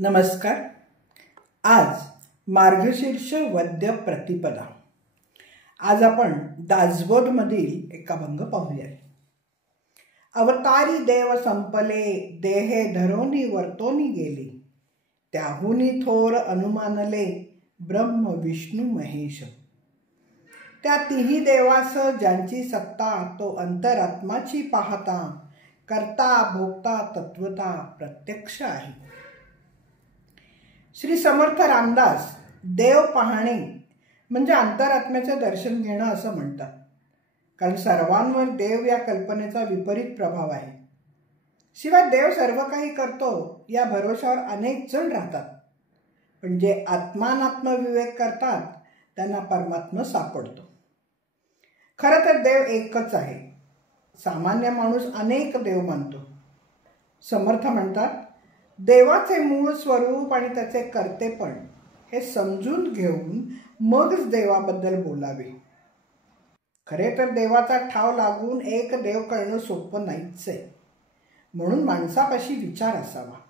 नमस्कार. आज मार्गशीर्ष वद्य प्रतिपदा. आज आपण दासबोधमधील एक अभंग पाहूया. अवतारी देव संपले, देहे धरोनी वर्तोनी गेली, त्याहुनी थोर अनुमानले, ब्रह्म विष्णू महेश. त्या तिही देवास ज्यांची सत्ता, तो अंतरात्माची पाहता, करता भोगता तत्वता प्रत्यक्ष आहे. श्री समर्थ रामदास देव पाहणे म्हणजे अंतरात्म्याचे दर्शन घेणं असं म्हणतात. कारण सर्वांवर देव या कल्पनेचा विपरीत प्रभाव आहे. शिवाय देव सर्व काही करतो या भरोशावर अनेक जण राहतात. पण जे आत्मानात्म विवेक करतात त्यांना परमात्मा सापडतो. खरं तर देव एकच आहे. सामान्य माणूस अनेक देव मानतो. समर्थ म्हणतात, देवाचे मूळ स्वरूप आणि त्याचे कर्तेपण हे समजून घेऊन मगच देवाबद्दल बोलावे. खरे तर देवाचा ठाव लागून एक देव कळणं सोपं नाहीच आहे. म्हणून माणसापाशी विचार असावा,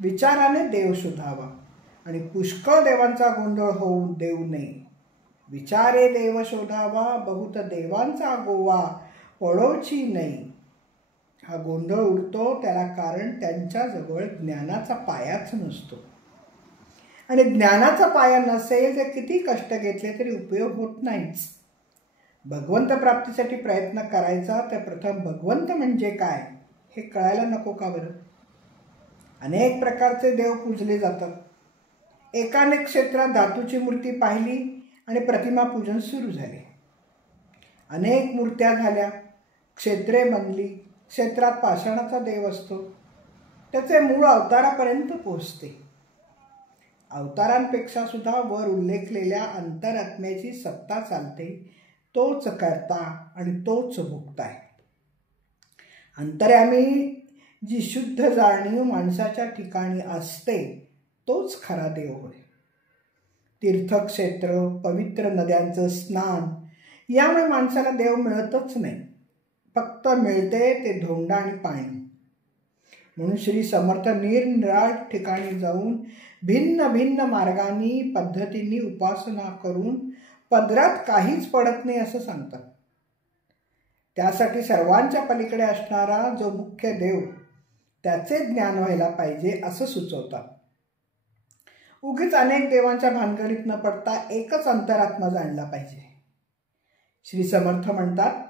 विचाराने देव शोधावा आणि पुष्कळ देवांचा गोंधळ होऊन देऊ नये. विचारे देव शोधावा, बहुत देवांचा गोवा पळोची नाही. हा गोंधळ उडतो त्याला कारण त्यांच्याजवळ ज्ञानाचा पायाच नसतो. आणि ज्ञानाचा पाया नसेल तर किती कष्ट घेतले तरी उपयोग होत नाहीच. भगवंत प्राप्तीसाठी प्रयत्न करायचा तर प्रथम भगवंत म्हणजे काय हे कळायला नको का बरं? अनेक प्रकारचे देव पूजले जातात. एकाने क्षेत्रात धातूची मूर्ती पाहिली आणि प्रतिमा पूजन सुरू झाले. अनेक मूर्त्या झाल्या, क्षेत्रे बनली. क्षेत्रात पाषाणाचा देव असतो, त्याचे मूळ अवतारापर्यंत पोहोचते. अवतारांपेक्षा सुद्धा वर उल्लेखलेल्या अंतरात्म्याची सत्ता चालते. तोच करता आणि तोच भोगता आहे. अंतर्यामी जी शुद्ध जाणीव माणसाच्या ठिकाणी असते तोच खरा देव होय. तीर्थक्षेत्र, पवित्र नद्यांचं स्नान यामुळे माणसाला देव मिळतच नाही. फक्त मिळते ते धोंडा आणि पाणी. म्हणून श्री समर्थ निरनिराळ ठिकाणी जाऊन भिन्न भिन्न मार्गांनी पद्धतींनी उपासना करून पदरात काहीच पडत नाही असं सांगतात. त्यासाठी सर्वांच्या पलीकडे असणारा जो मुख्य देव त्याचे ज्ञान व्हायला पाहिजे असं सुचवतात. उगीच अनेक देवांच्या भानगडीत न पडता एकच अंतरात्मा जाणला पाहिजे. श्री समर्थ म्हणतात,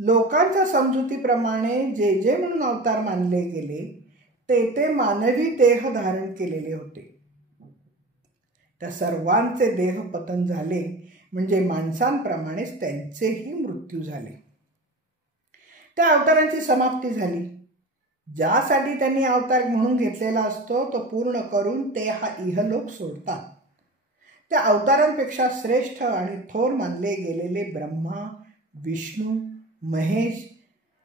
लोकांच्या समजुतीप्रमाणे जे जे म्हणून अवतार मानले गेले ते ते मानवी देह धारण केलेले होते. त्या सर्वांचे देह पतन झाले म्हणजे माणसांप्रमाणेच त्यांचेही मृत्यू झाले. त्या अवतारांची समाप्ती झाली. ज्यासाठी त्यांनी अवतार म्हणून घेतलेला असतो तो पूर्ण करून ते हा इहलोक सोडतात. त्या अवतारांपेक्षा श्रेष्ठ आणि थोर मानले गेलेले ब्रह्मा, विष्णू, महेश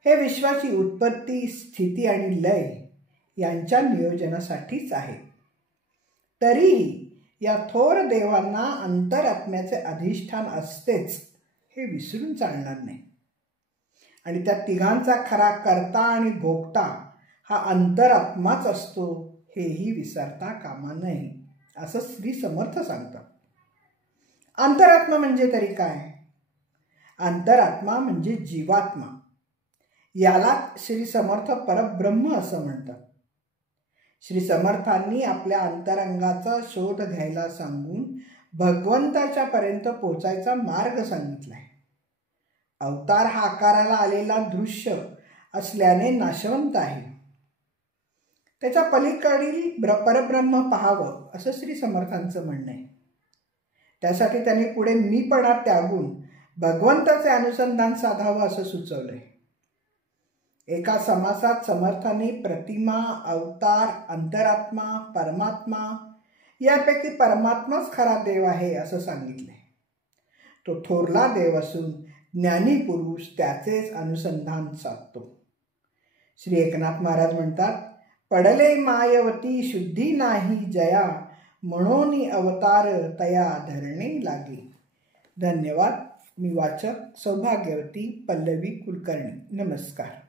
हे विश्वाची उत्पत्ती, स्थिती आणि लय यांच्या नियोजनासाठीच आहे. तरीही या थोर देवांना अंतरात्म्याचे अधिष्ठान असतेच हे विसरून चालणार नाही. आणि त्या तिघांचा खरा कर्ता आणि भोगता हा अंतरात्माच असतो हेही विसरता कामा नये असं श्री समर्थ सांगतात. अंतरात्मा म्हणजे तरी काय? अंतरात्मा म्हणजे जीवात्मा. याला श्री समर्थ परब्रह्म असं म्हणतात. श्री समर्थांनी आपल्या अंतरंगाचा शोध घ्यायला सांगून भगवंताच्या पर्यंत पोचायचा मार्ग सांगितलाय. अवतार हा आकाराला आलेला दृश्य असल्याने नाशवंत आहे. त्याच्या पलीकडील परब्रह्म पाहावं असं श्री समर्थांचं म्हणणं आहे. त्यासाठी त्यांनी पुढे मीपणा त्यागून भगवंताचे अनुसंधान साधावं असं सुचवलंय. एका समासात समर्थांनी प्रतिमा, अवतार, अंतरात्मा, परमात्मा यापैकी परमात्माच खरा देव आहे असं सांगितलंय. तो थोरला देव असून ज्ञानी पुरुष त्याचेच अनुसंधान साधतो. श्री एकनाथ महाराज म्हणतात, पडले मायवती शुद्धी नाही जया, म्हणून अवतार तया धरणे लागे. धन्यवाद. मी वाचक सौभाग्यवती पल्लवी कुलकर्णी. नमस्कार.